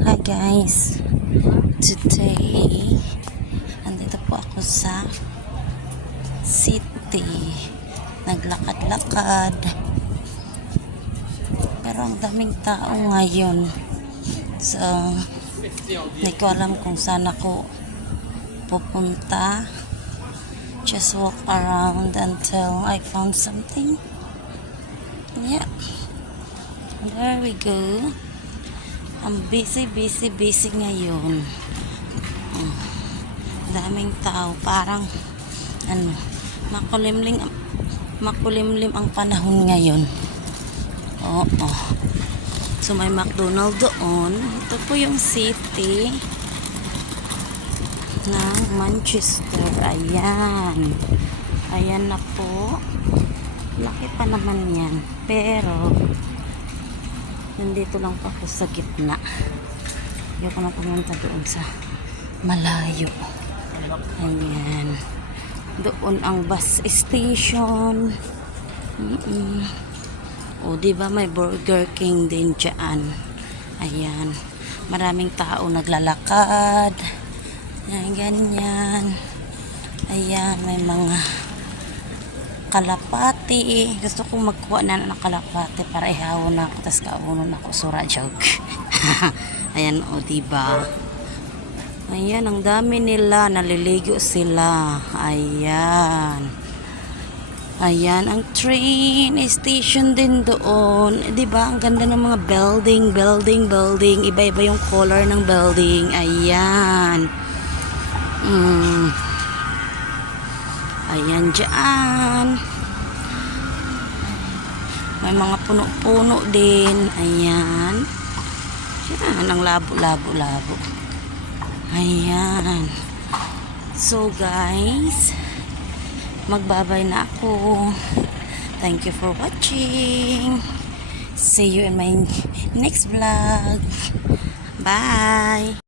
Hi guys, today andito po ako sa city, naglakad-lakad, pero ang daming tao ngayon, so hindi ko alam kung saan ako pupunta. Just walk around until I found something. Yeah, there we go. Ang busy ngayon. Daming tao, parang makulimlim ang panahon ngayon. Oo. So may McDonald doon. Ito po yung city ng Manchester. Ayan na po. Laki pa naman yan, pero nandito lang pa ako sa gitna. Ayoko na pumunta doon sa malayo. Ayan. Doon ang bus station. O, diba may Burger King din dyan. Ayan. Maraming tao naglalakad. Ayan, ganyan. Ayan, may mga kalapati. Gusto kong magkuha na ng kalapati para ihawon na ako, tas kaunon ako, sura joke. Ayan, o diba, ayan, ang dami nila, naliligo sila. Ayan, ang train station din doon, diba, ang ganda ng mga building, iba-iba yung color ng building. Ayan, ayan dyan. May mga puno-puno din. Ayan. Yan, ang labo. Ayan. So guys, magbabay na ako. Thank you for watching. See you in my next vlog. Bye.